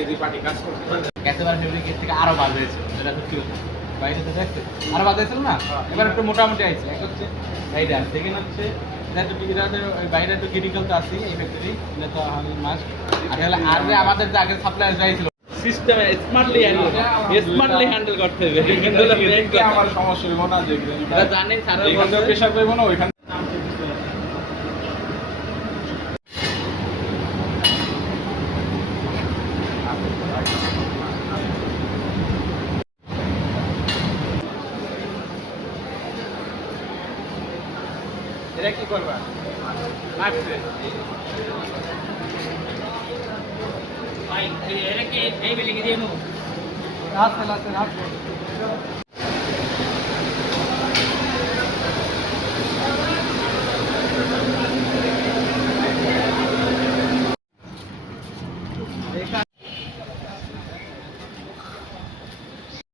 KG পাটি কাজ করতে এতবার ফেব্রিক এর থেকে আরো ভালো হয়েছে, এটা সত্যি কথা। বাইরে তো দেখছে আরো ভালো হয়েছিল না, এবার একটু মোটামুটি আইছে। এক হচ্ছে এইটা, সেকেন্ড হচ্ছে এটা একটু বাইরে একটু ক্রিটিক্যাল তো আছে এই ফ্যাক্টরি, এটা তো মাস। আর যে আমাদের যে আগে সাপ্লায়ার যাইছিল সিস্টেম স্মার্টলি হ্যান্ডেল করতে হবে, কিন্তু আমার সমস্যা হইব না যে এটা জানেন স্যার এখানে প্রেসার পাইব না ওইখানে এটা কি করবা লাগছে ভাই, এটা কি এই বিলিং দিয়ে নো রাত রাত রাত